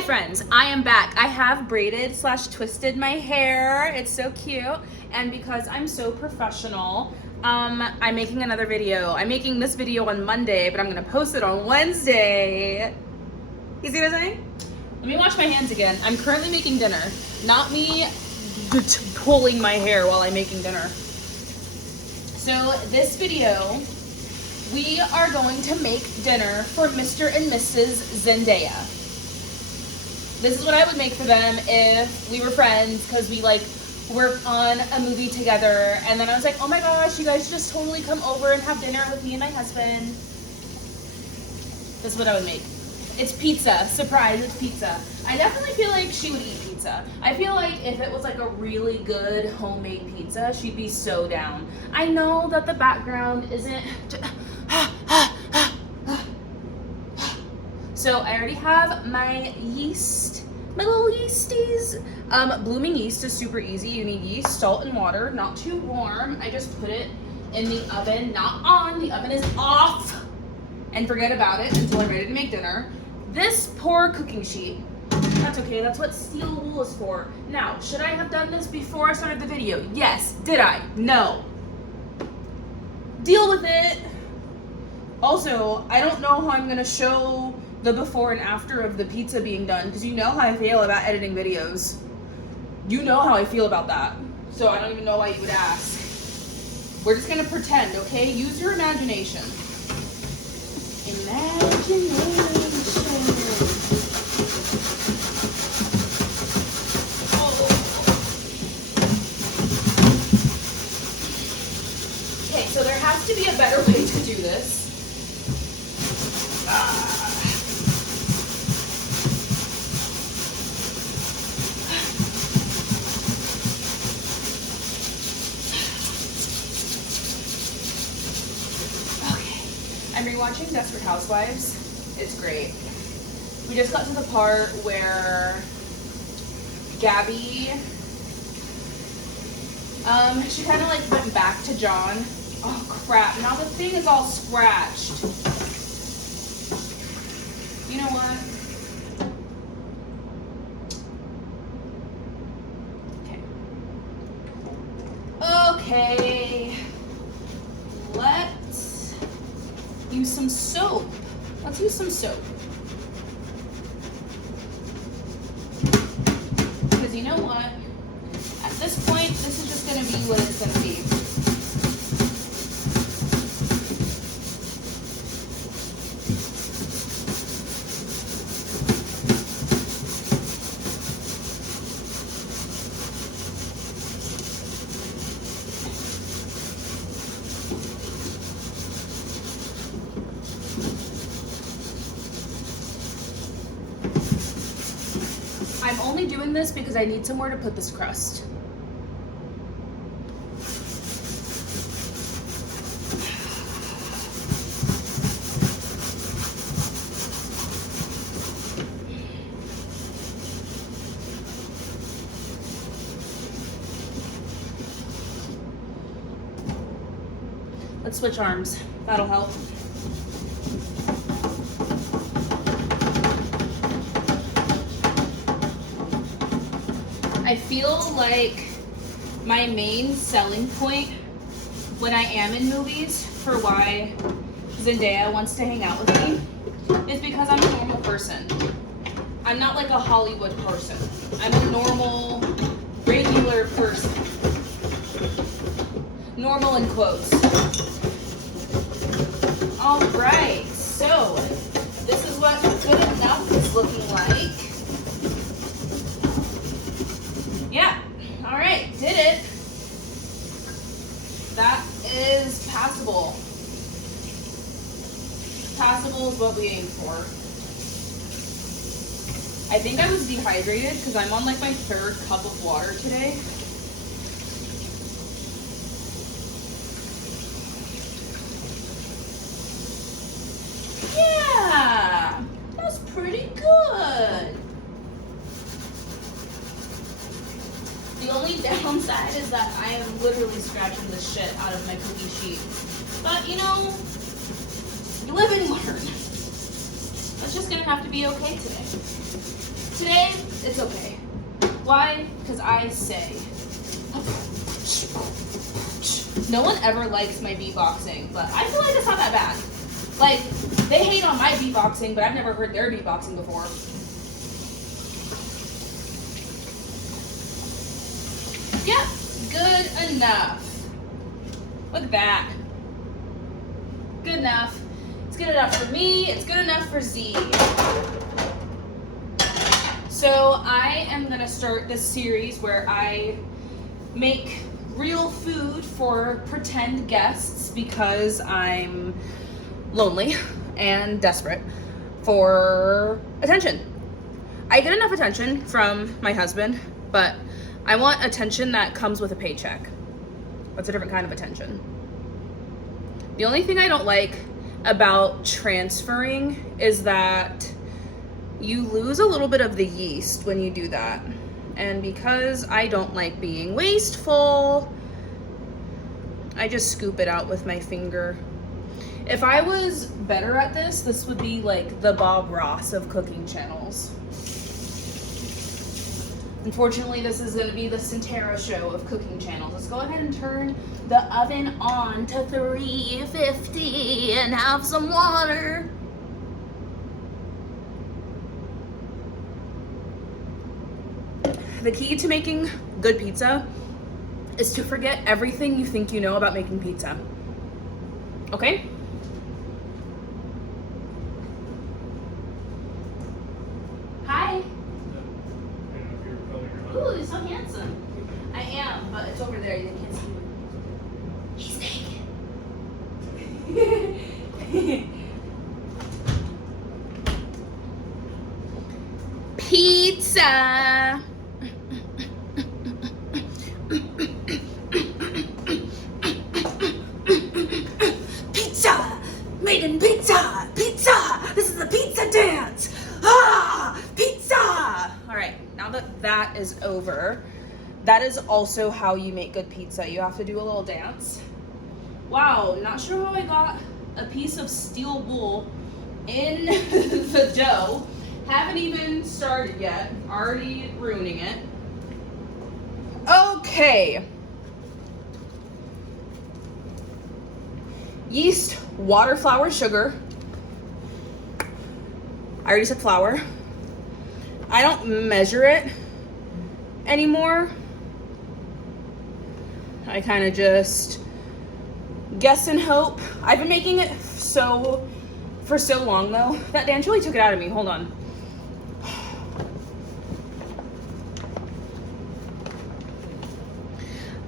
Hi friends, I am back. I have braided / twisted my hair. It's so cute. And because I'm so professional, I'm making another video. I'm making this video on Monday, but I'm gonna post it on Wednesday. You see what I'm saying? Let me wash my hands again. I'm currently making dinner. Not me pulling my hair while I'm making dinner. So this video, we are going to make dinner for Mr. and Mrs. Zendaya. This is what I would make for them if we were friends, because we like worked on a movie together, and then I was like, oh my gosh, you guys should just totally come over and have dinner with me and my husband. This is what I would make. It's pizza. Surprise, it's pizza. I definitely feel like she would eat pizza. I feel like if it was like a really good homemade pizza, she'd be so down. I know that the background isn't... So I already have my yeast, my little yeasties. Blooming yeast is super easy. You need yeast, salt, and water, not too warm. I just put it in the oven, not on, the oven is off, and forget about it until I'm ready to make dinner. This poor cooking sheet, that's okay, that's what steel wool is for. Now, should I have done this before I started the video? Yes. Did I? No. Deal with it. Also, I don't know how I'm gonna show the before and after of the pizza being done, because you know how I feel about editing videos. You know how I feel about that. So I don't even know why you would ask. We're just gonna pretend, okay? Use your imagination. Imagination. Oh. Okay, so there has to be a better way to do this. I'm rewatching Desperate Housewives. It's great. We just got to the part where Gabby, she kind of like went back to John. Oh crap, now the thing is all scratched. You know what? Okay. Let's use some soap. Let's use some soap. Because you know what? At this point, this is just going to be what it's going to be. I'm only doing this because I need somewhere to put this crust. Let's switch arms. That'll help. I feel like my main selling point when I am in movies for why Zendaya wants to hang out with me is because I'm a normal person. I'm not like a Hollywood person. I'm a normal, regular person. Normal in quotes. All right, so this is what good enough is looking like. Yeah, all right, did it. That is passable. Passable is what we aim for. I think I was dehydrated because I'm on like my 3rd cup of water today. Yeah, that's pretty good. The only downside is that I am literally scratching the shit out of my cookie sheet. But you know, you live and learn. That's just gonna have to be okay today. It's okay. Why? Because I say. No one ever likes my beatboxing, but I feel like it's not that bad. Like, they hate on my beatboxing, but I've never heard their beatboxing before. Yep, good enough. Look at that. Good enough. It's good enough for me. It's good enough for Z. So I am going to start this series where I make real food for pretend guests because I'm lonely and desperate for attention. I get enough attention from my husband, but I want attention that comes with a paycheck. That's a different kind of attention. The only thing I don't like about transferring is that you lose a little bit of the yeast when you do that. And because I don't like being wasteful, I just scoop it out with my finger. If I was better at this, this would be like the Bob Ross of cooking channels. Unfortunately, this is going to be the Zendaya show of cooking channels. Let's go ahead and turn the oven on to 350 and have some water. The key to making good pizza is to forget everything you think you know about making pizza. Okay? Hi. Ooh, you're so handsome. I am, but it's over there. You can't see me. He's naked. Pizza. Pizza. Making pizza. Pizza. This is the pizza dance. Ah, pizza. All right, now that that is over, that is also how you make good pizza. You have to do a little dance. Wow, not sure how I got a piece of steel wool in the dough. Haven't even started yet, already ruining it. Okay. Yeast, water, flour, sugar. I already said flour. I don't measure it anymore. I kind of just guess and hope. I've been making it for so long though. That Dan really took it out of me. Hold on.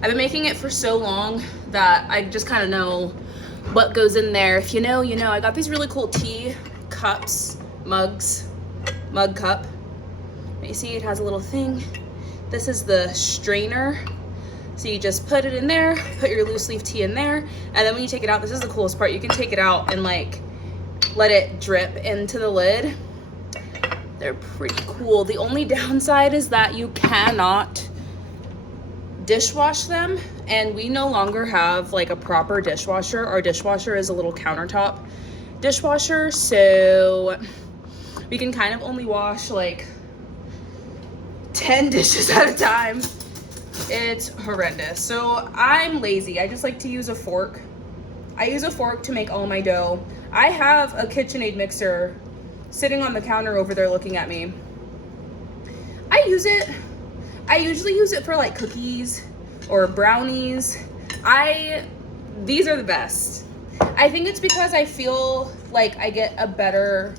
I've been making it for so long that I just kind of know what goes in there. If you know, you know. I got these really cool tea cups, mug cup. You see it has a little thing. This is the strainer. So you just put it in there, put your loose leaf tea in there, and then when you take it out, this is the coolest part. You can take it out and like let it drip into the lid. They're pretty cool. The only downside is that you cannot dishwash them, and we no longer have like a proper dishwasher. Our dishwasher is a little countertop dishwasher, so we can kind of only wash like 10 dishes at a time. It's horrendous. So I'm lazy. I just like to use a fork. I use a fork to make all my dough. I have a KitchenAid mixer sitting on the counter over there looking at me. I usually use it for like cookies or brownies. These are the best. I think it's because I feel like I get a better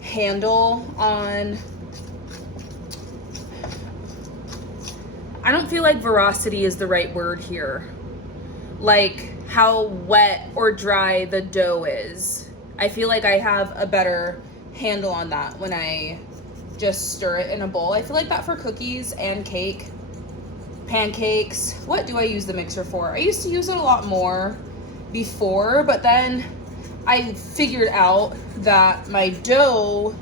handle on, I don't feel like veracity is the right word here. Like how wet or dry the dough is. I feel like I have a better handle on that when I just stir it in a bowl. I feel like that for cookies and cake, pancakes. What do I use the mixer for? I used to use it a lot more before, but then I figured out that my dough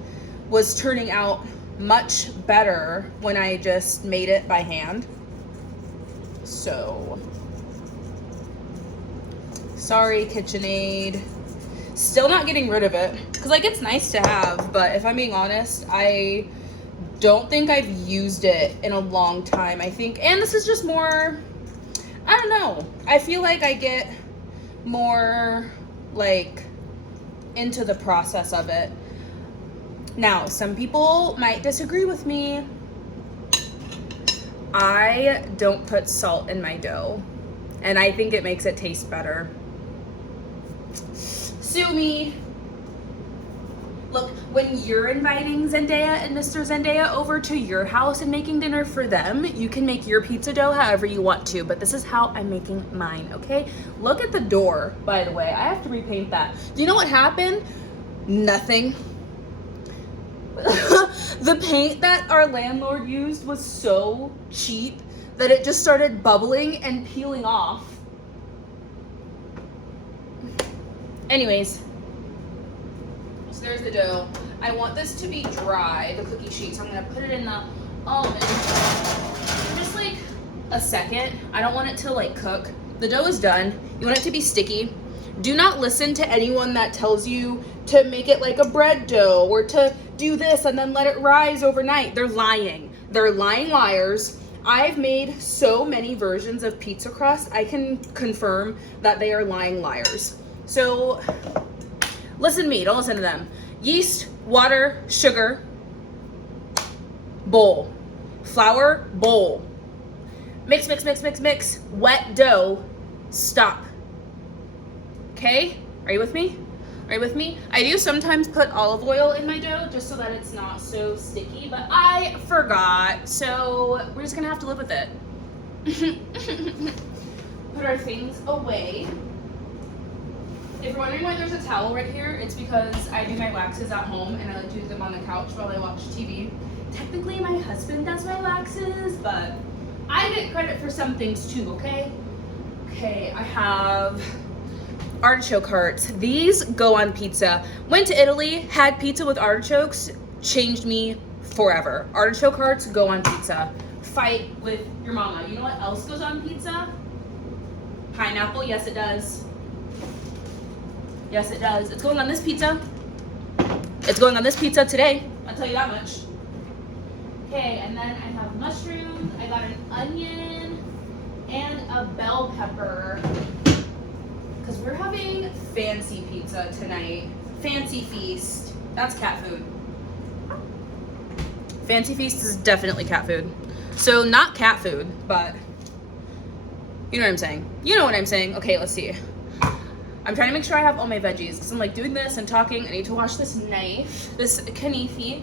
was turning out much better when I just made it by hand. So, sorry KitchenAid. Still not getting rid of it, because like it's nice to have, but if I'm being honest, I don't think I've used it in a long time. I think, and this is just more, I don't know. I feel like I get more like into the process of it. Now, some people might disagree with me. I don't put salt in my dough, and I think it makes it taste better. Sue me. Look, when you're inviting Zendaya and Mr. Zendaya over to your house and making dinner for them, you can make your pizza dough however you want to, but this is how I'm making mine, okay? Look at the door, by the way. I have to repaint that. Do you know what happened? Nothing. The paint that our landlord used was so cheap that it just started bubbling and peeling off. Anyways, so there's the dough. I want this to be dry, the cookie sheet, so I'm gonna put it in the oven for just like a second. I don't want it to like cook. The dough is done. You want it to be sticky. Do not listen to anyone that tells you to make it like a bread dough or to do this and then let it rise overnight. They're lying. They're lying liars. I've made so many versions of pizza crust. I can confirm that they are lying liars. So listen to me, don't listen to them. Yeast, water, sugar, bowl. Flour, bowl. Mix, mix, mix, mix, mix. Wet dough, stop. Okay, are you with me? Are you with me? I do sometimes put olive oil in my dough just so that it's not so sticky, but I forgot, so we're just gonna have to live with it. Put our things away. If you're wondering why there's a towel right here, it's because I do my waxes at home and I like to do them on the couch while I watch TV. Technically, my husband does my waxes, but I get credit for some things too, okay? Okay, I have artichoke hearts. These go on pizza. Went to Italy, had pizza with artichokes, changed me forever. Artichoke hearts go on pizza. Fight with your mama. You know what else goes on pizza? Pineapple, yes it does. Yes it does. It's going on this pizza. It's going on this pizza today. I'll tell you that much. Okay, and then I have mushrooms. I got an onion and a bell pepper. Because we're having fancy pizza tonight. Fancy feast. That's cat food. Fancy feast is definitely cat food. So not cat food, but you know what I'm saying. You know what I'm saying. Okay, let's see. I'm trying to make sure I have all my veggies because I'm like doing this and talking. I need to wash this knife, this knife.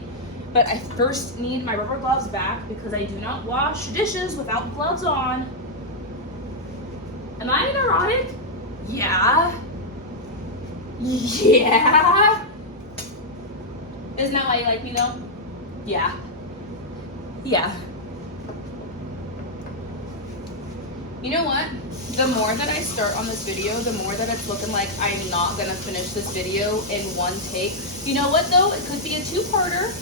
But I first need my rubber gloves back because I do not wash dishes without gloves on. Am I neurotic? Yeah. Yeah. Isn't that why you like me though? Yeah. Yeah. You know what? The more that I start on this video, the more that it's looking like I'm not gonna finish this video in one take. You know what though? It could be a two-parter.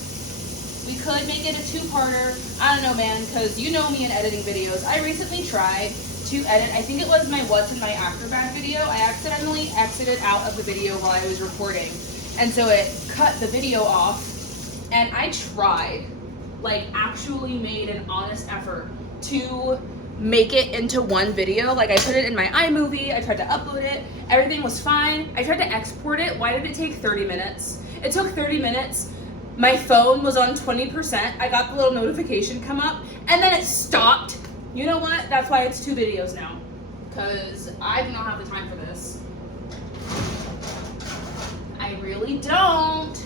We could make it a two-parter. I don't know, man, because you know me in editing videos. I recently tried to edit, I think it was my what's in my aftermath video. I accidentally exited out of the video while I was recording. And so it cut the video off. And I tried, like actually made an honest effort to make it into one video. Like I put it in my iMovie, I tried to upload it, everything was fine. I tried to export it. Why did it take 30 minutes? It took 30 minutes. My phone was on 20%. I got the little notification come up and then it stopped. You know what? That's why it's 2 videos now. Because I do not have the time for this. I really don't.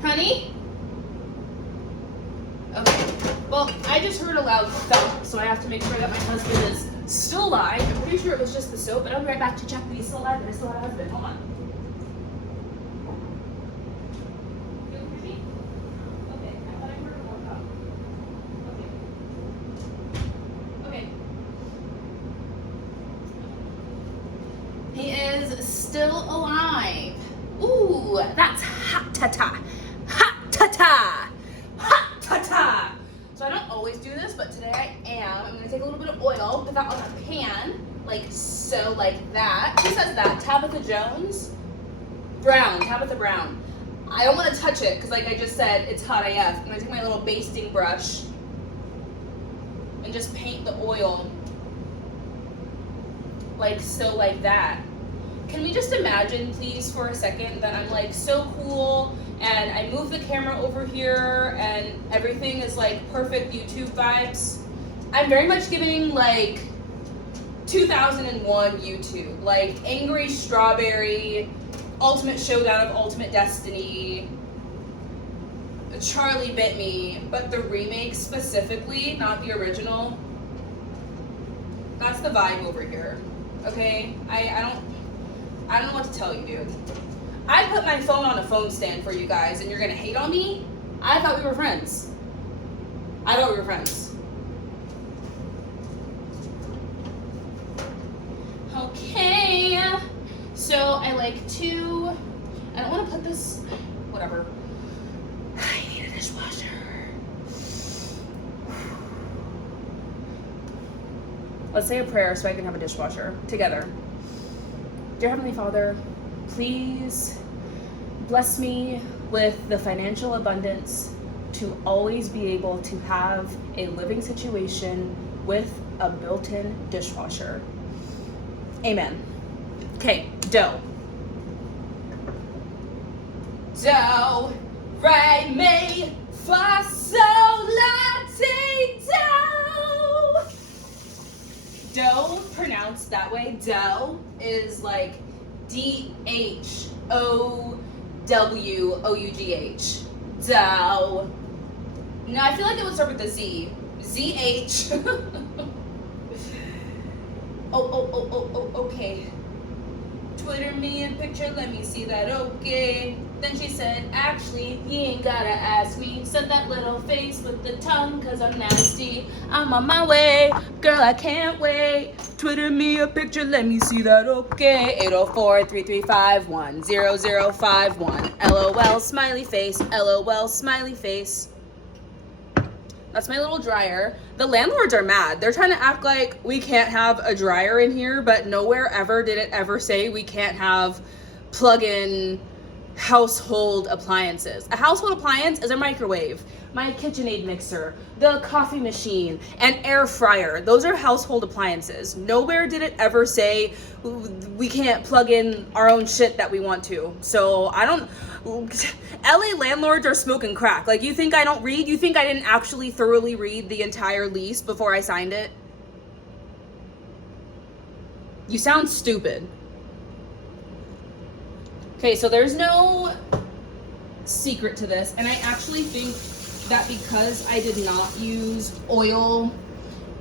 Honey? Okay. Well, I just heard a loud thump, so I have to make sure that my husband is still alive. I'm pretty sure it was just the soap, but I'll be right back to check that he's still alive and I still have a husband. Hold on. He is still alive. Ooh, that's hot ta-ta. Hot ta-ta. Hot ta-ta. So I don't always do this, but today I am. I'm gonna take a little bit of oil, put that on a pan, like so, like that. Who says that? Tabitha Jones? Brown, Tabitha Brown. I don't want to touch it because, like I just said, it's hot AF. I'm going to take my little basting brush and just paint the oil like so, like that. Can we just imagine, please, for a second that I'm like so cool and I move the camera over here and everything is like perfect YouTube vibes? I'm very much giving like 2001 YouTube, like Angry Strawberry, Ultimate Showdown of Ultimate Destiny, Charlie Bit Me, but the remake specifically, not the original. That's the vibe over here. Okay? I don't know what to tell you, dude. I put my phone on a phone stand for you guys and you're gonna hate on me? I thought we were friends. I thought we were friends. Okay. So I like to, I don't want to put this, whatever. I need a dishwasher. Let's say a prayer so I can have a dishwasher together. Dear Heavenly Father, please bless me with the financial abundance to always be able to have a living situation with a built-in dishwasher. Amen. Okay, dough. Dough, re, mi, fa, sol, la, ti, dough. Dough, pronounced that way, dough, is like D-H-O-W-O-U-G-H. Dough. No, I feel like it would start with a Z. Z-H. Okay. Twitter me a picture, let me see that, okay. Then she said, actually, you ain't gotta ask me. Said that little face with the tongue, cause I'm nasty. I'm on my way, girl, I can't wait. Twitter me a picture, let me see that, okay. 804-335-10051. LOL, smiley face, LOL, smiley face. That's my little dryer. The landlords are mad. They're trying to act like we can't have a dryer in here, but nowhere ever did it ever say we can't have plug-in household appliances. A household appliance is a microwave, my KitchenAid mixer, the coffee machine, and air fryer. Those are household appliances. Nowhere did it ever say we can't plug in our own shit that we want to. So I don't... LA landlords are smoking crack. Like, you think I don't read? You think I didn't actually thoroughly read the entire lease before I signed it? You sound stupid. Okay, so there's no secret to this, and I actually think that because I did not use oil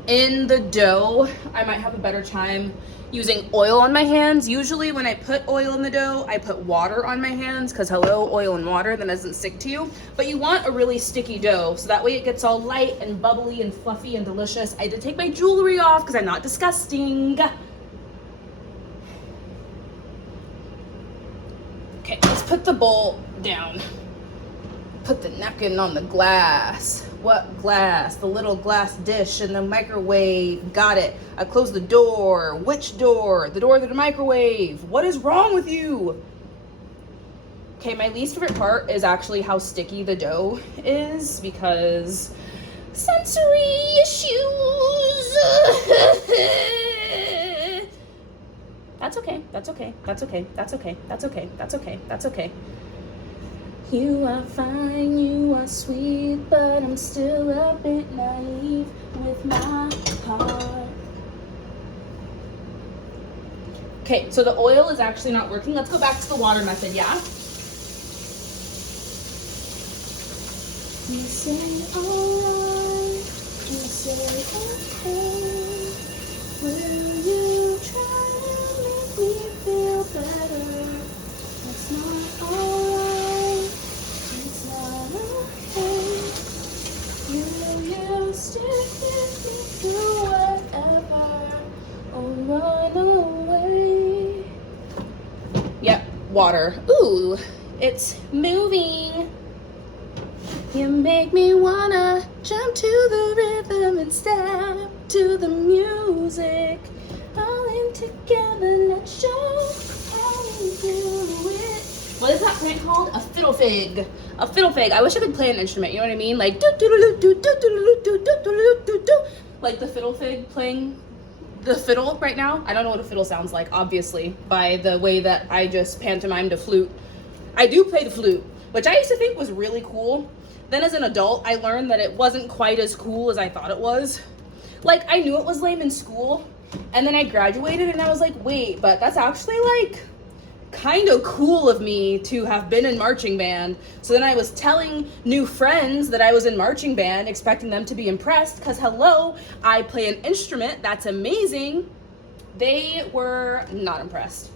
in the dough, I might have a better time using oil on my hands. Usually when I put oil in the dough, I put water on my hands because hello, oil and water, then doesn't stick to you. But you want a really sticky dough so that way it gets all light and bubbly and fluffy and delicious. I did take my jewelry off because I'm not disgusting. Okay, let's put the bowl down. Put the napkin on the glass. What glass? The little glass dish in the microwave. Got it. I closed the door. Which door? The door to the microwave. What is wrong with you? Okay, my least favorite part is actually how sticky the dough is because sensory issues. That's okay. That's okay. That's okay. That's okay. That's okay. That's okay. That's okay. You are fine, you are sweet, but I'm still a bit naive with my heart. Okay, so the oil is actually not working. Let's go back to the water method, yeah? You say alright, you say okay. Will you try to make me feel better? It's not alright. You used to get me through whatever, or run away. Yep, water. Ooh, it's moving. You make me wanna jump to the rhythm and step to the music. All in together, let's show how we do it. what is that plant called? A fiddle fig. A fiddle fig. I wish I could play an instrument, you know what I mean? Like do do do do do do do do do do do, like the fiddle fig playing the fiddle right now. I don't know what a fiddle sounds like, obviously, by the way that I just pantomimed a flute. I do play the flute, which I used to think was really cool. Then as an adult, I learned that it wasn't quite as cool as I thought it was. Like, I knew it was lame in school, and then I graduated and I was like, wait, but that's actually like kind of cool of me to have been in marching band. So then I was telling new friends that I was in marching band, expecting them to be impressed because hello, I play an instrument, that's amazing. They were not impressed.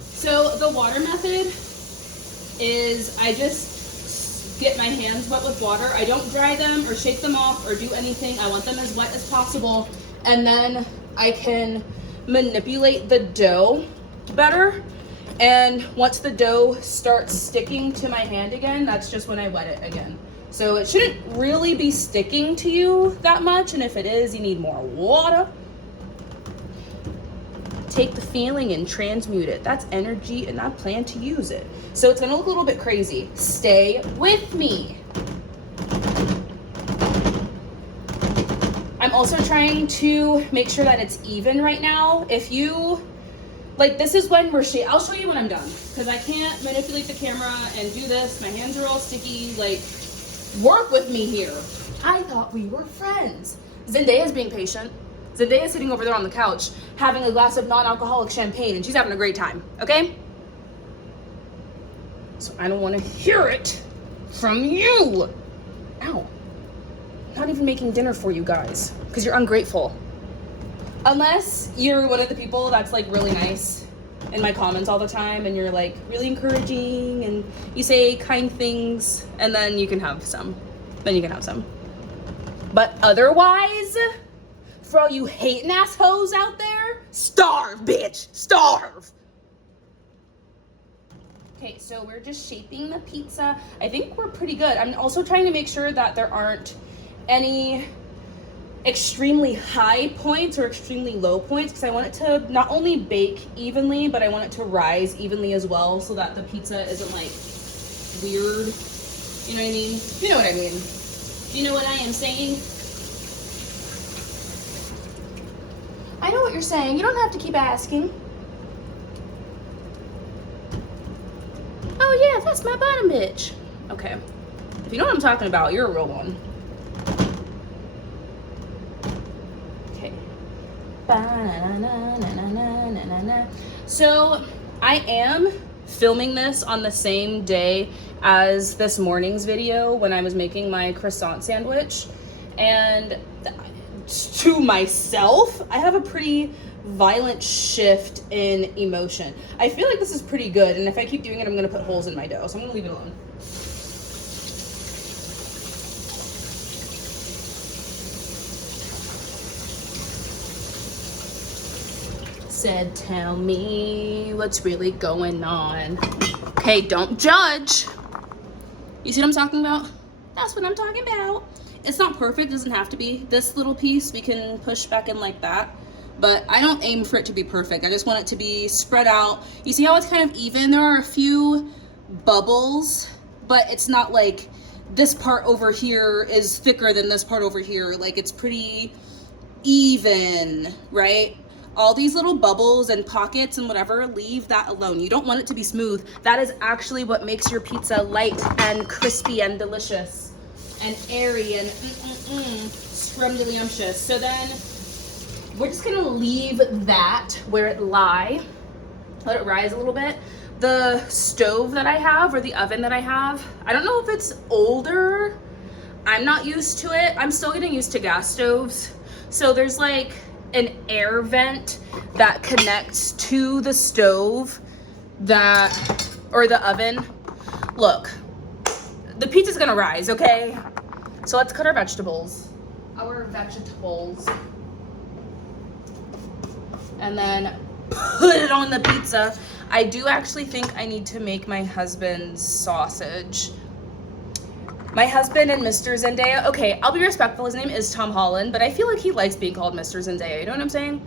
So the water method is I just get my hands wet with water. I don't dry them or shake them off or do anything. I want them as wet as possible. And then I can manipulate the dough better. And once the dough starts sticking to my hand again, that's just when I wet it again. So it shouldn't really be sticking to you that much. And if it is, you need more water. Take the feeling and transmute it. That's energy and I plan to use it. So it's gonna look a little bit crazy. Stay with me. I'm also trying to make sure that it's even right now. If you, like this is when we're I'll show you when I'm done. Because I can't manipulate the camera and do this. My hands are all sticky. Like, work with me here. I thought we were friends. Zendaya's being patient. Zendaya's sitting over there on the couch having a glass of non-alcoholic champagne and she's having a great time, okay? So I don't want to hear it from you. Ow. I'm not even making dinner for you guys because you're ungrateful. Unless you're one of the people that's like really nice in my comments all the time and you're like really encouraging and you say kind things and then you can have some. Then you can have some. But otherwise, for all you hating assholes out there, starve, bitch, starve. Okay, so we're just shaping the pizza. I think we're pretty good. I'm also trying to make sure that there aren't any extremely high points or extremely low points because I want it to not only bake evenly, but I want it to rise evenly as well so that the pizza isn't like weird. You know what I mean? You know what I mean. You know what I am saying? I know what you're saying. You don't have to keep asking. Oh yeah, that's my bottom bitch. Okay. If you know what I'm talking about, you're a real one. Okay. So I am filming this on the same day as this morning's video when I was making my croissant sandwich. And to myself, I have a pretty violent shift in emotion. I feel like this is pretty good, and if I keep doing it, I'm gonna put holes in my dough, so I'm gonna leave it alone. Said, tell me what's really going on. Okay, don't judge. You see what I'm talking about? That's what I'm talking about. It's not perfect, it doesn't have to be. This little piece we can push back in like that, but I don't aim for it to be perfect. I just want it to be spread out. You see how it's kind of even? There are a few bubbles, but it's not like this part over here is thicker than this part over here. Like it's pretty even, right? All these little bubbles and pockets and whatever, leave that alone. You don't want it to be smooth. That is actually what makes your pizza light and crispy and delicious and airy and scrumdiddlyumptious. So then we're just gonna leave that where it lie, let it rise a little bit. The stove that I have, or the oven that I have, I don't know if it's older. I'm not used to it. I'm still getting used to gas stoves. So there's like an air vent that connects to the stove or the oven. Look, the pizza's gonna rise, okay? So let's cut our vegetables. And then put it on the pizza. I do actually think I need to make my husband's sausage. My husband and Mr. Zendaya, okay, I'll be respectful, his name is Tom Holland, but I feel like he likes being called Mr. Zendaya, you know what I'm saying?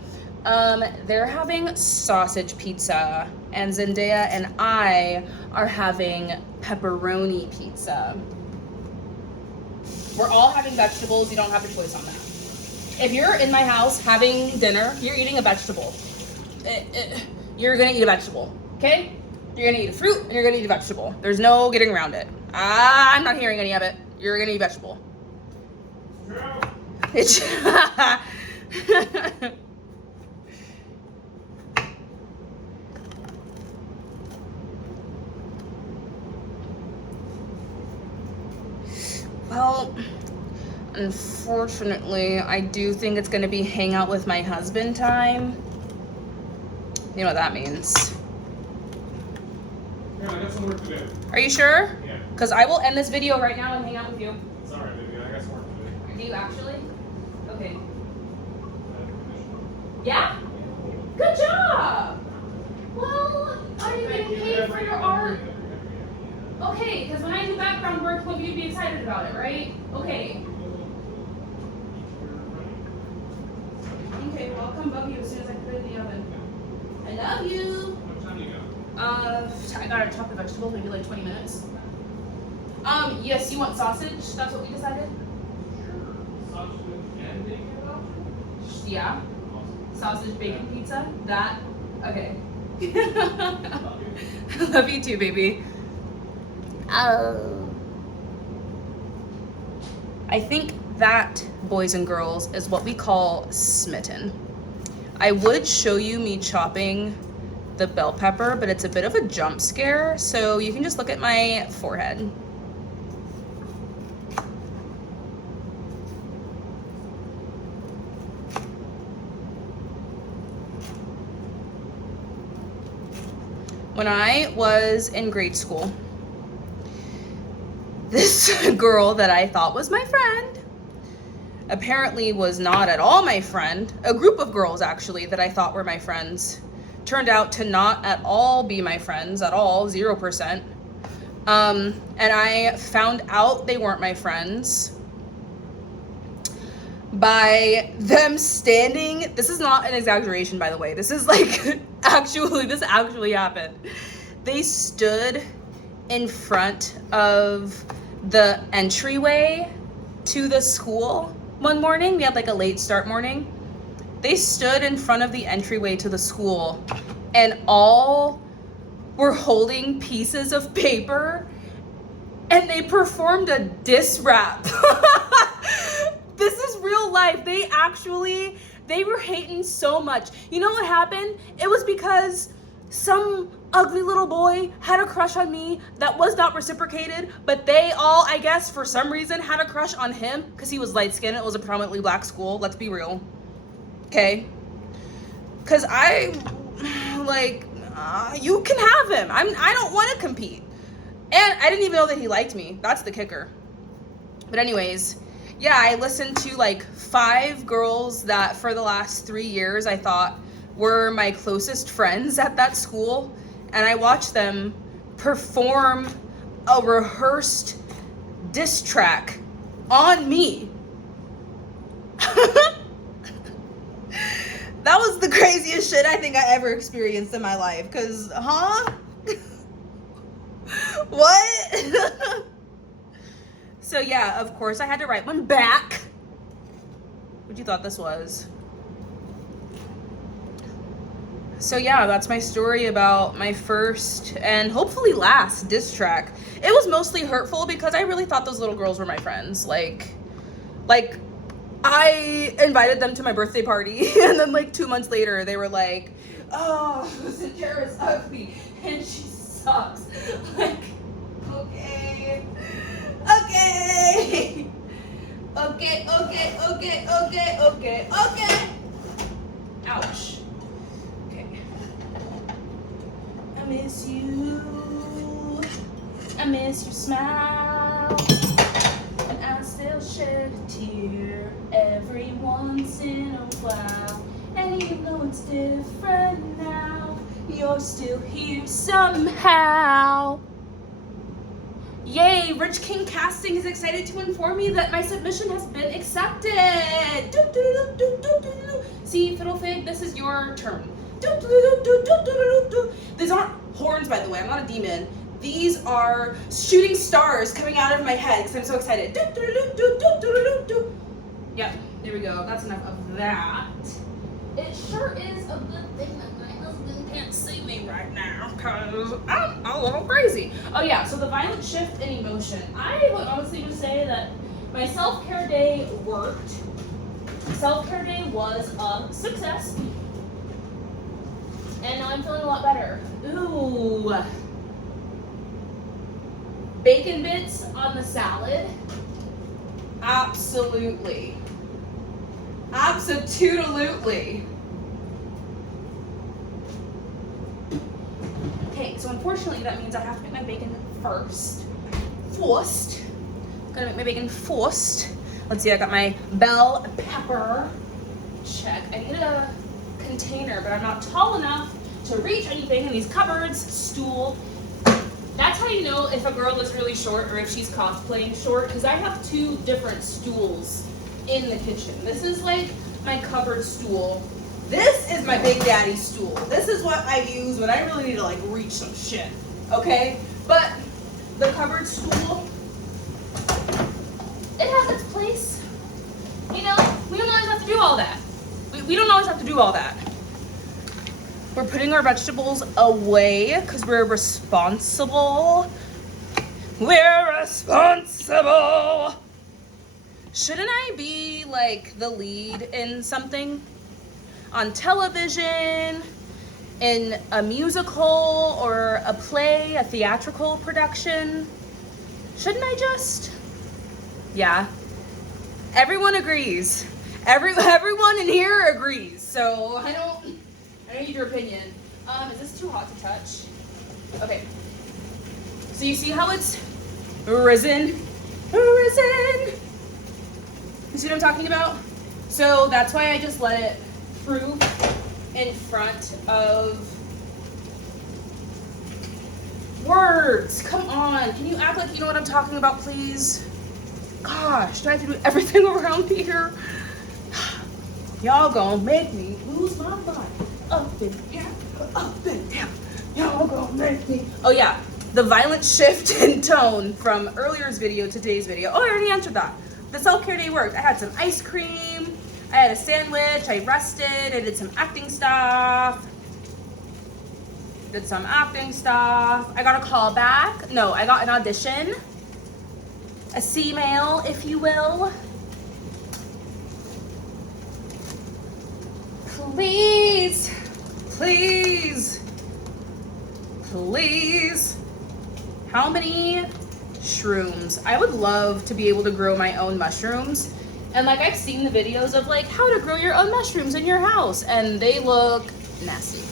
They're having sausage pizza, and Zendaya and I are having pepperoni pizza. We're all having vegetables. You don't have a choice on that. If you're in my house having dinner, you're eating a vegetable. You're gonna eat a vegetable, okay? You're gonna eat a fruit and you're gonna eat a vegetable. There's no getting around it. I'm not hearing any of it. You're gonna eat vegetable. It's well, unfortunately, I do think it's gonna be hang out with my husband time. You know what that means. Yeah, I got some work to do. Are you sure? Yeah. Because I will end this video right now and hang out with you. It's alright, baby. I got some work to do. Do you actually? Okay. Yeah? Good job! Well, are you getting paid for your art? Okay, because when I do background work, hope you'd be excited about it, right? Okay. Okay, well, I'll come bug you as soon as I put it in the oven. I love you. What time do you go? I gotta chop the vegetables, maybe like 20 minutes. Yes, you want sausage? That's what we decided? Sausage and bacon option? Yeah. Awesome. Sausage bacon pizza? That? Okay. Love you too, baby. I think that, boys and girls, is what we call smitten. I would show you me chopping the bell pepper, but it's a bit of a jump scare, so you can just look at my forehead. When I was in grade school, this girl that I thought was my friend apparently was not at all my friend. A group of girls, actually, that I thought were my friends turned out to not at all be my friends at all, 0%. And I found out they weren't my friends by them standing. This is not an exaggeration, by the way. This is like this actually happened. They stood in front of the entryway to the school one morning. We had like a late start morning. They stood in front of the entryway to the school and all were holding pieces of paper and they performed a diss rap. This is real life. They were hating so much. You know what happened? It was because some ugly little boy had a crush on me that was not reciprocated, but they all, I guess, for some reason had a crush on him because he was light-skinned. It was a predominantly black school. Let's be real. Okay? Because you can have him. I don't want to compete. And I didn't even know that he liked me. That's the kicker. But anyways, yeah, I listened to like 5 girls that for the last 3 years I thought were my closest friends at that school, and I watched them perform a rehearsed diss track on me. That was the craziest shit I think I ever experienced in my life, cause what? So yeah, of course I had to write one back. What you thought this was? So yeah, that's my story about my first and hopefully last diss track. It was mostly hurtful because I really thought those little girls were my friends. Like I invited them to my birthday party and then like 2 months later they were like, oh, Zendaya ugly and she sucks. Like, okay. Ouch. Okay. I miss you. I miss your smile. And I still shed a tear every once in a while. And even though it's different now, you're still here somehow. Yay, Rich King Casting is excited to inform me that my submission has been accepted. See, Fiddlefig, this is your turn. These aren't horns, by the way. I'm not a demon. These are shooting stars coming out of my head because I'm so excited. Yep, there we go. That's enough of that. It sure is a good thing that my husband can't see me right now because I'm a little crazy. Oh yeah, so the violent shift in emotion. I would honestly just say that my self-care day worked. Self-care day was a success. And now I'm feeling a lot better. Ooh. Bacon bits on the salad? Absolutely. Absolutely. Okay, so unfortunately that means I have to make my bacon first. Gotta make my bacon first. Let's see, I got my bell pepper. Check. I need a container, but I'm not tall enough to reach anything in these cupboards. Stool. That's how you know if a girl is really short or if she's cosplaying short, because I have two different stools in the kitchen. This is like my cupboard stool. This is my Big Daddy stool. This is what I use when I really need to like reach some shit, okay? But the cupboard stool, it has its place. You know, we don't always have to do all that. We don't always have to do all that. We're putting our vegetables away because we're responsible. We're responsible. Shouldn't I be like the lead in something? On television, in a musical or a play, a theatrical production? Shouldn't I just? Yeah. Everyone agrees. Everyone in here agrees. So I don't need your opinion. Is this too hot to touch? Okay. So you see how it's risen? Risen! You see what I'm talking about? So that's why I just let it proof in front of words. Come on. Can you act like you know what I'm talking about, please? Gosh, do I have to do everything around here? Y'all gonna make me lose my mind. Up and down, up and down. Y'all gonna make me. Oh yeah, the violent shift in tone from earlier's video to today's video. Oh, I already answered that. The self-care day worked. I had some ice cream. I had a sandwich. I rested. I did some acting stuff. I got a call back. No, I got an audition. A C-mail, if you will. Please, please, please. How many shrooms? I would love to be able to grow my own mushrooms. And like I've seen the videos of like how to grow your own mushrooms in your house and they look nasty.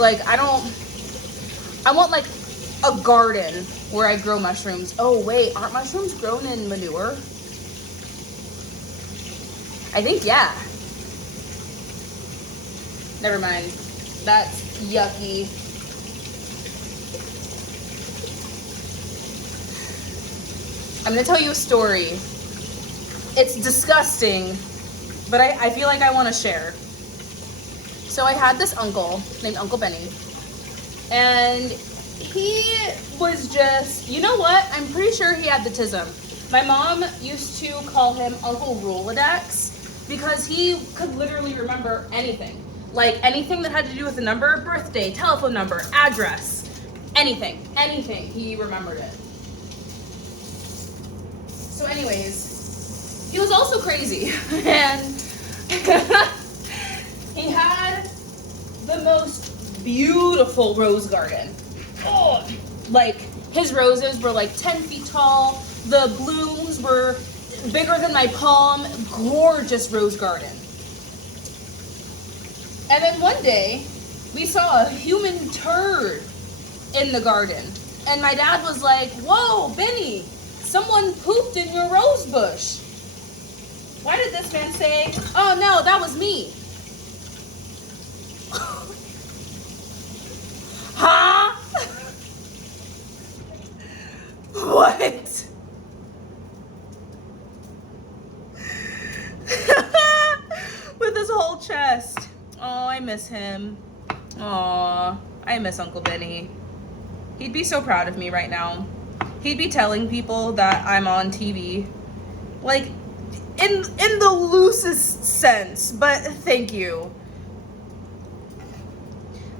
Like I want like a garden where I grow mushrooms. Oh wait, aren't mushrooms grown in manure? I think yeah. Never mind. That's yucky. I'm gonna tell you a story. It's disgusting, but I feel like I want to share. So I had this uncle named Uncle Benny, and he was just, you know what? I'm pretty sure he had the tism. My mom used to call him Uncle Rolodex because he could literally remember anything. Like anything that had to do with a number, birthday, telephone number, address, anything, he remembered it. So anyways, he was also crazy and he had the most beautiful rose garden. Oh, like his roses were like 10 feet tall. The blooms were bigger than my palm. Gorgeous rose garden. And then one day we saw a human turd in the garden. And my dad was like, whoa, Benny, someone pooped in your rose bush. Why did this man say, oh no, that was me? Huh? What? With his whole chest. Oh, I miss him. Aw, I miss Uncle Benny. He'd be so proud of me right now. He'd be telling people that I'm on TV. Like, in the loosest sense, but thank you.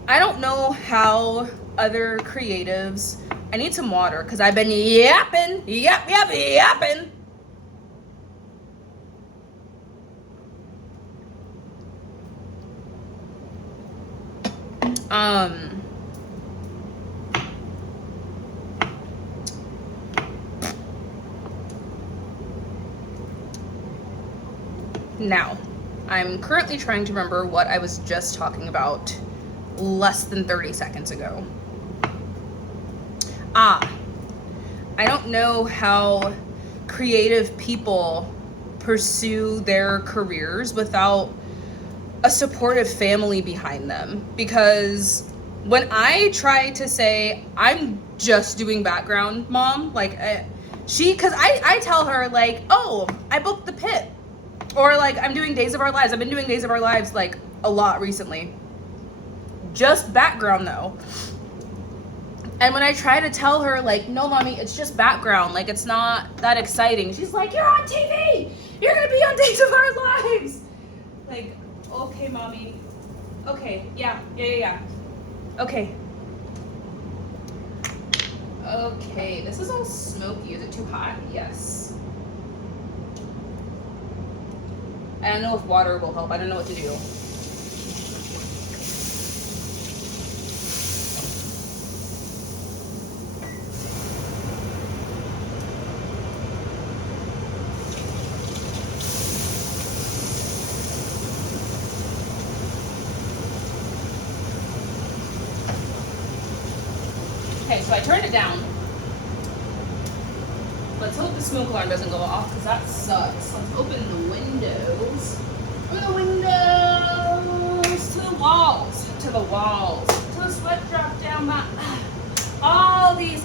I don't know how other creatives... I need some water because I've been yapping. Yapping. Now, I'm currently trying to remember what I was just talking about less than 30 seconds ago. I don't know how creative people pursue their careers without a supportive family behind them. Because when I try to say, I'm just doing background, mom, like, because I tell her, like, oh, I booked the pit. Or, like, I'm doing Days of Our Lives. I've been doing Days of Our Lives, like, a lot recently. Just background, though. And when I try to tell her, like, no, mommy, it's just background. Like, it's not that exciting. She's like, you're on TV. You're going to be on Days of Our Lives. Like, okay, mommy. Okay, yeah. Okay. Okay, this is all smoky. Is it too hot? Yes. I don't know if water will help. I don't know what to do. Okay, so I turned it down. Let's hope the smoke alarm doesn't go off because that sucks. Let's open the windows. Open the windows to the walls. To the walls. To the sweat drop down my... all these...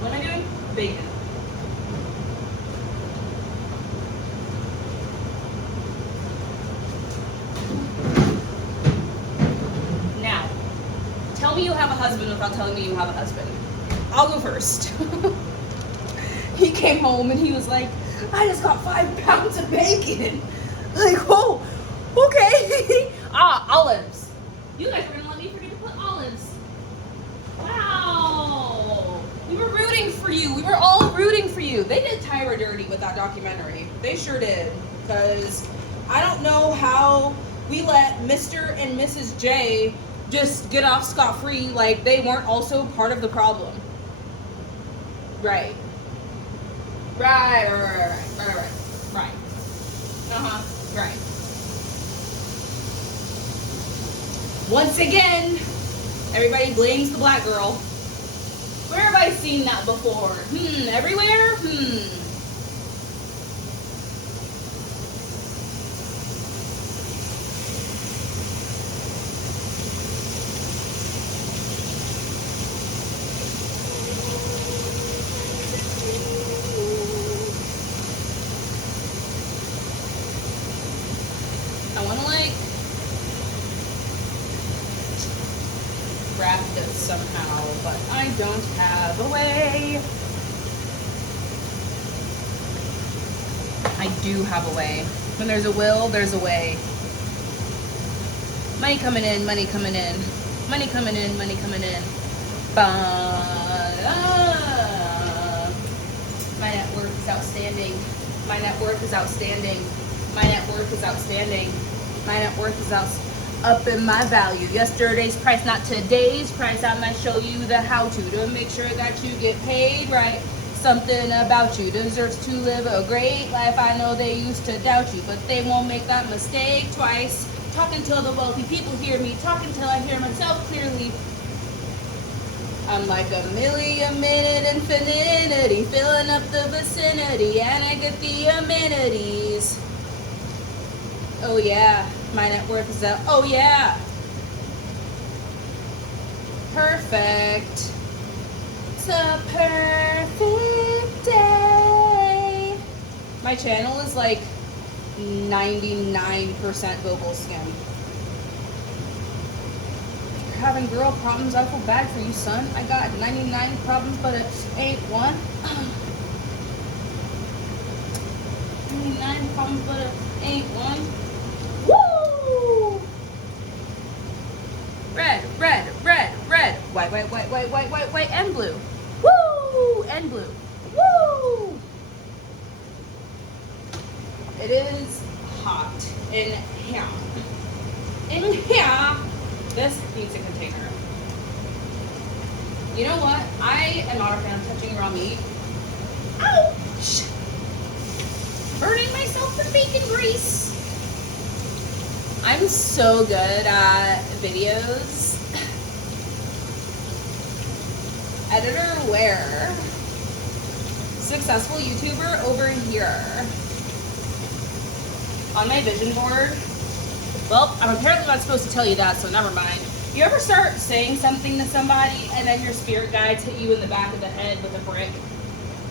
What am I doing? Bacon. Now, tell me you have a husband without telling me you have a husband. I'll go first. He came home and he was like, I just got 5 pounds of bacon. Like, oh, okay. Olives. You guys were gonna let me forget to put olives. Wow. We were rooting for you. We were all rooting for you. They did Tyra dirty with that documentary. They sure did. Because I don't know how we let Mr. and Mrs. J just get off scot-free like they weren't also part of the problem. Right. Right. Right. Once again, everybody blames the black girl. Where have I seen that before? Everywhere? I want to, like, wrap this somehow, but I don't have a way. I do have a way. When there's a will, there's a way. Money coming in, money coming in. Money coming in, money coming in. My net worth is outstanding. My net worth is outstanding. My net worth is outstanding. My net worth is up in my value. Yesterday's price, not today's price. I might show you the how-to make sure that you get paid right. Something about you deserves to live a great life. I know they used to doubt you, but they won't make that mistake twice. Talk until the wealthy people hear me. Talk until I hear myself clearly. I'm like a million minute infinity, filling up the vicinity, and I get the amenities. Oh yeah, my net worth is up. Oh yeah. Perfect. It's a perfect day. My channel is like 99% vocal skim. You're having girl problems, I feel bad for you, son. I got 99 problems, but it ain't one. 99 problems, but it ain't one. Woo! Red, red, red, red. White, white, white, white, white, white, white, and blue. Woo! And blue. Woo! It is hot in here. In here. This needs a container. You know what? I am not a fan of touching raw meat. Ouch! Burning myself with bacon grease. I'm so good at videos. Editor where? Successful YouTuber over here. On my vision board. Well, I'm apparently not supposed to tell you that, so never mind. You ever start saying something to somebody and then your spirit guides hit you in the back of the head with a brick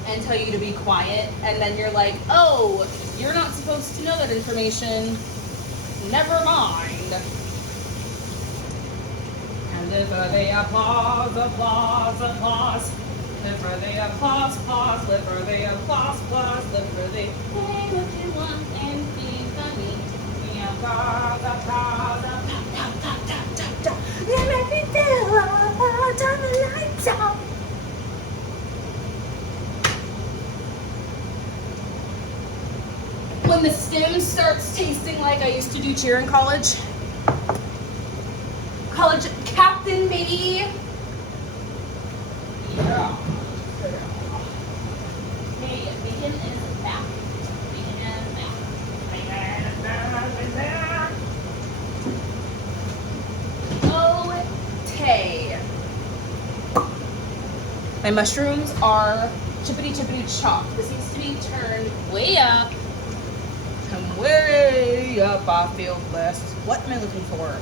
and tell you to be quiet, and then you're like, oh, you're not supposed to know that information. Never mind. And if they applause, applause, applause. Live for the applause, applause, live for the applause, applause, live for the say what you want and think funny. The applause, applause, applause, let me feel all turn the lights out. When the stem starts tasting like I used to do cheer in college. College captain, baby. Yeah. Hey, bacon is back. Bacon is back. Bacon is back. Oh, Tay. My mushrooms are chippity chippity chop. This needs to be turned way up. Come way up. I feel blessed. What am I looking for?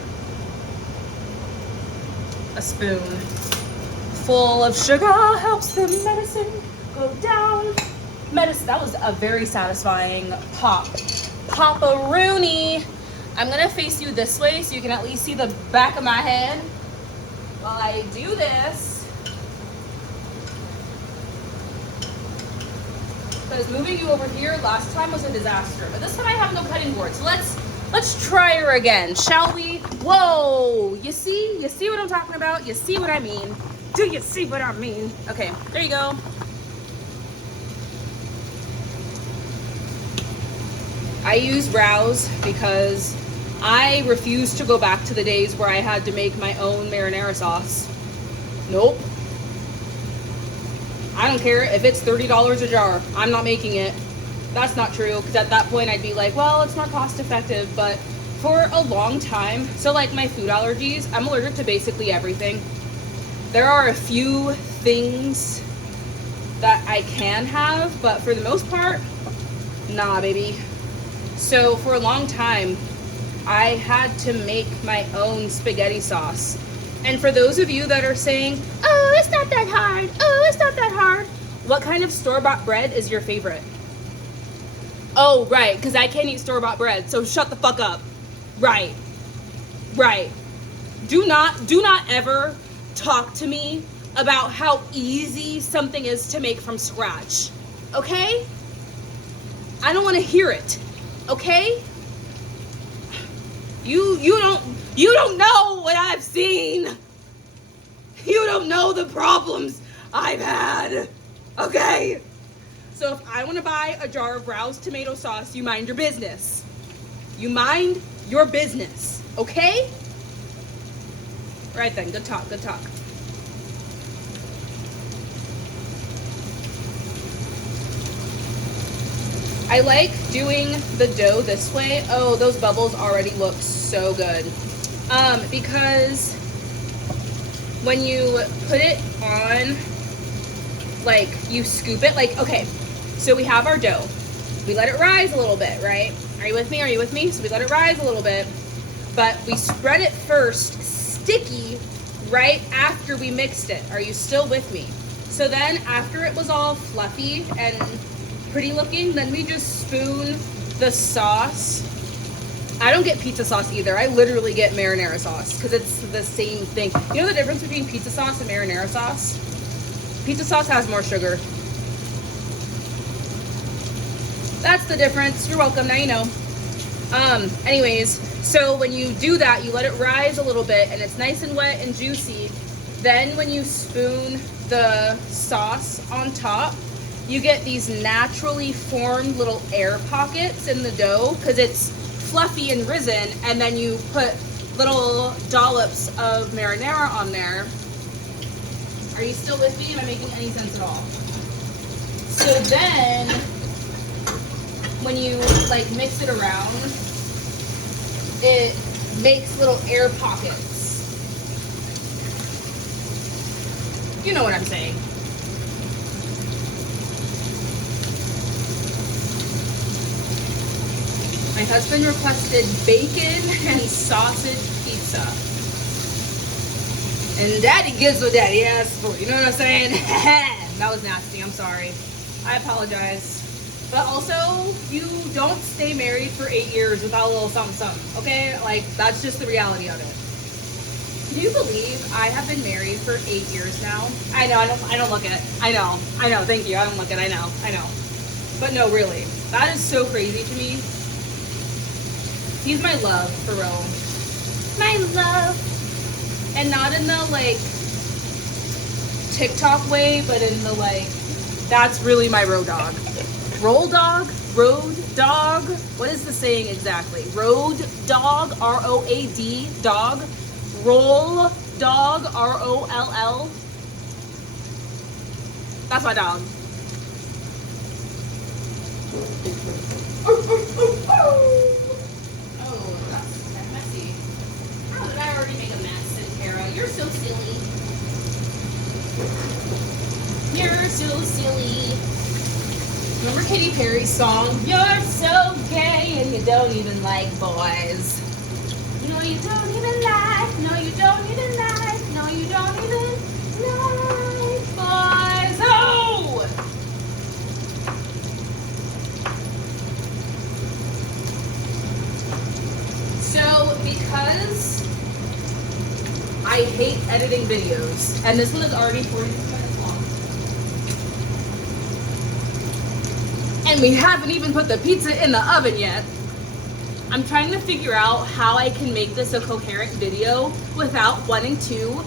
A spoon full of sugar helps the medicine go down. Medicine. That was a very satisfying pop. Pop-a-rooney. I'm gonna face you this way so you can at least see the back of my head while I do this. Because moving you over here last time was a disaster, but this time I have no cutting board. So let's try her again, shall we? Whoa! You see what I'm talking about? You see what I mean? Do you see what I mean? Okay, there you go. I use Rouse because I refuse to go back to the days where I had to make my own marinara sauce. Nope. I don't care if it's $30 a jar. I'm not making it. That's not true, because at that point I'd be like, well, it's not cost effective, but for a long time, so like my food allergies, I'm allergic to basically everything. There are a few things that I can have, but for the most part, nah, baby. So for a long time, I had to make my own spaghetti sauce. And for those of you that are saying, oh, it's not that hard. Oh, it's not that hard. What kind of store-bought bread is your favorite? Oh, right, because I can't eat store-bought bread, so shut the fuck up. Right. Right. Do not ever talk to me about how easy something is to make from scratch. Okay? I don't want to hear it. Okay? You don't know what I've seen. You don't know the problems I've had. Okay? So if I want to buy a jar of Rouse tomato sauce, you mind your business. You mind your business. Okay? Right then, good talk, good talk. I like doing the dough this way. Oh, those bubbles already look so good. Because when you put it on, like you scoop it, like, okay, so we have our dough. We let it rise a little bit, right? Are you with me? Are you with me? So we let it rise a little bit, but we spread it first, sticky, right after we mixed it. Are you still with me? So then after it was all fluffy and pretty looking, then we just spoon the sauce. I don't get pizza sauce either. I literally get marinara sauce because it's the same thing. You know the difference between pizza sauce and marinara sauce? Pizza sauce has more sugar. That's the difference. You're welcome. Now you know. Anyways, so when you do that, you let it rise a little bit and it's nice and wet and juicy. Then when you spoon the sauce on top, you get these naturally formed little air pockets in the dough because it's fluffy and risen, and then you put little dollops of marinara on there. Are you still with me? Am I making any sense at all? So then when you like mix it around, it makes little air pockets. You know what I'm saying. My husband requested bacon and sausage pizza. And daddy gives what daddy asks for. You know what I'm saying? That was nasty. I'm sorry. I apologize. But also, you don't stay married for 8 years without a little something, something. Okay? Like, that's just the reality of it. Can you believe I have been married for 8 years now? I know, I don't look it. I know, thank you. I don't look it. I know. But no, really. That is so crazy to me. He's my love, for real. My love. And not in the, like, TikTok way, but in the, like, that's really my road dog. Road dog? What is the saying exactly? Road dog, R-O-A-D, dog. Roll dog, R-O-L-L. That's my dog. Oh, that's kind of messy. How did I already make a mess, Santara? You're so silly. You're so silly. Remember Katy Perry's song? You're so gay and you don't even like boys. No, you don't even like. No, you don't even like. No, you don't even like boys. Oh! So, because I hate editing videos, and this one is already 46 minutes long, and we haven't even put the pizza in the oven yet, I'm trying to figure out how I can make this a coherent video without wanting to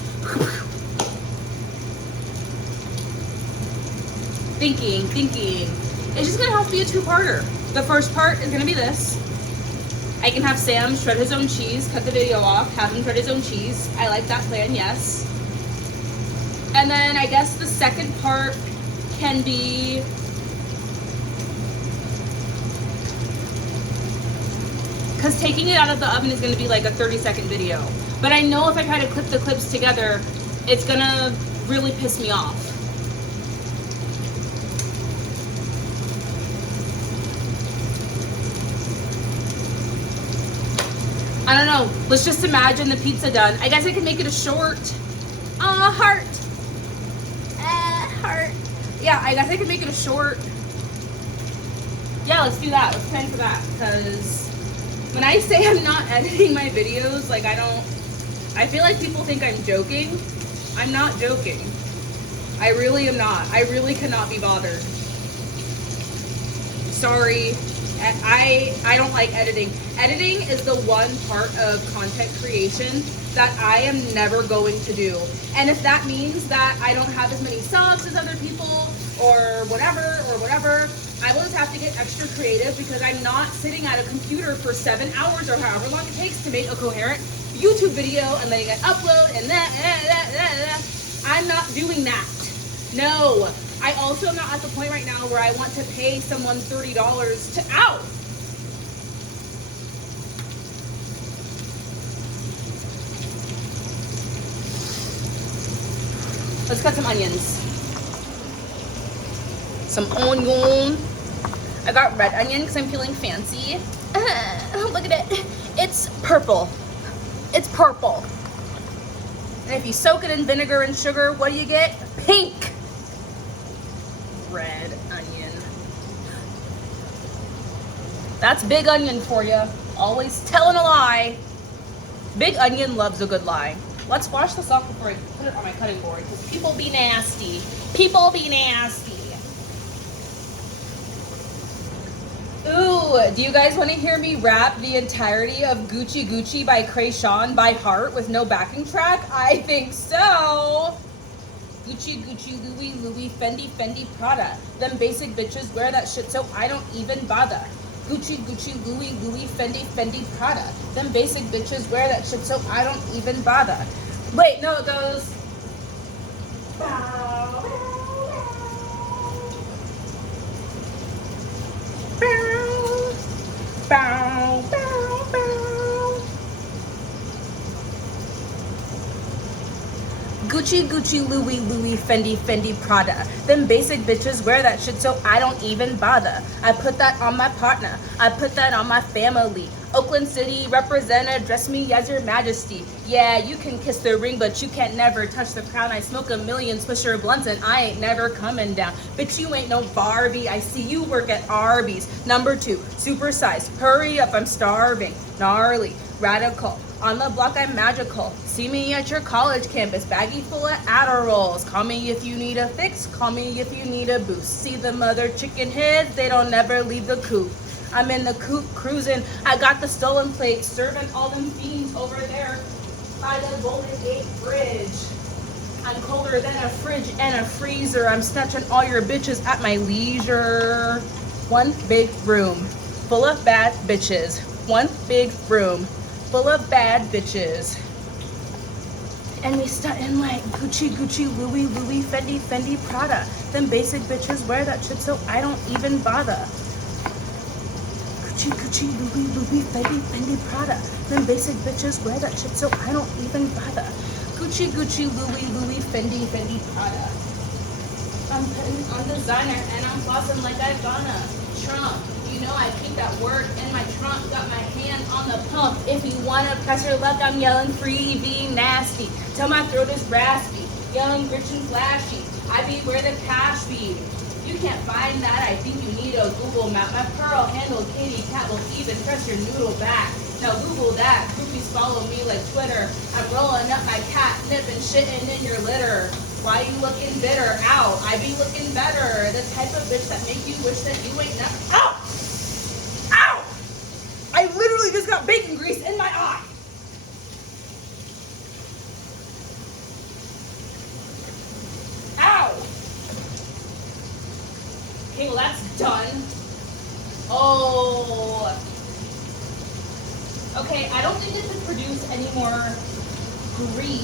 thinking. It's just gonna have to be a two-parter. The first part is gonna be this. I can have Sam shred his own cheese, cut the video off, have him shred his own cheese. I like that plan, yes. And then I guess the second part can be because taking it out of the oven is going to be like a 30-second video. But I know if I try to clip the clips together, it's going to really piss me off. I don't know. Let's just imagine the pizza done. I guess I could make it a short. Heart. Heart. Yeah, I guess I could make it a short. Yeah, let's do that. Let's plan for that. Because when I say I'm not editing my videos, like I feel like people think I'm joking. I'm not joking. I really am not. I really cannot be bothered. Sorry. I don't like editing. Editing is the one part of content creation that I am never going to do. And if that means that I don't have as many subs as other people or whatever, I will just have to get extra creative because I'm not sitting at a computer for 7 hours or however long it takes to make a coherent YouTube video and letting it upload and that. I'm not doing that. No. I also am not at the point right now where I want to pay someone $30 to, ow! Let's cut some onions. Some onion. I got red onion because I'm feeling fancy. Look at it. It's purple. It's purple. And if you soak it in vinegar and sugar, what do you get? Pink. Red onion. That's Big Onion for you. Always telling a lie. Big Onion loves a good lie. Let's wash this off before I put it on my cutting board because people be nasty. People be nasty. Ooh, do you guys want to hear me rap the entirety of Gucci Gucci by Krayshawn by heart with no backing track? I think so. Gucci Gucci, Louis Louis, Fendi Fendi, Prada. Them basic bitches wear that shit so I don't even bother. Gucci Gucci, Louis Louis, Fendi Fendi, Prada. Them basic bitches wear that shit so I don't even bother. Wait, no, it goes. Bow, bow, bow, bow, bow. Gucci, Gucci, Louis, Louis, Fendi, Fendi, Prada. Them basic bitches wear that shit so I don't even bother. I put that on my partner. I put that on my family. Oakland City representative, dress me as your majesty. Yeah, you can kiss the ring, but you can't never touch the crown. I smoke a million Swisher blunts and I ain't never coming down. Bitch, you ain't no Barbie. I see you work at Arby's. Number 2, supersized. Hurry up, I'm starving. Gnarly, radical. On the block, I'm magical. See me at your college campus, baggy full of Adderalls. Call me if you need a fix, call me if you need a boost. See the mother chicken heads, they don't never leave the coop. I'm in the coop cruising, I got the stolen plate, serving all them fiends over there by the Golden Gate Bridge. I'm colder than a fridge and a freezer. I'm snatching all your bitches at my leisure. One big room full of bad bitches. One big room full of bad bitches. And we stuntin' like Gucci, Gucci, Louis, Louis, Fendi, Fendi, Prada. Them basic bitches wear that shit so I don't even bother. Gucci, Gucci, Louis, Louis, Fendi, Fendi, Prada. Them basic bitches wear that shit so I don't even bother. Gucci, Gucci, Louis, Louis, Fendi, Fendi, Prada. I'm putting on designer and I'm flossing like I gonna Trump. You know I keep that work in my trunk. Got my hand on the pump. If you wanna press your luck, I'm yelling free, being nasty. Till my throat is raspy. Young, rich and flashy. I be where the cash be. You can't find that. I think you need a Google map. My pearl-handled kitty cat will even press your noodle back. Now Google that. Groupies follow me like Twitter. I'm rolling up my catnip and shitting in your litter. Why you looking bitter? Ow, I be looking better. The type of bitch that make you wish that you ain't never. Ow! Ow! I literally just got bacon grease in my eye. Ow! Okay, well that's done. Oh. Okay, I don't think it should produce any more grease.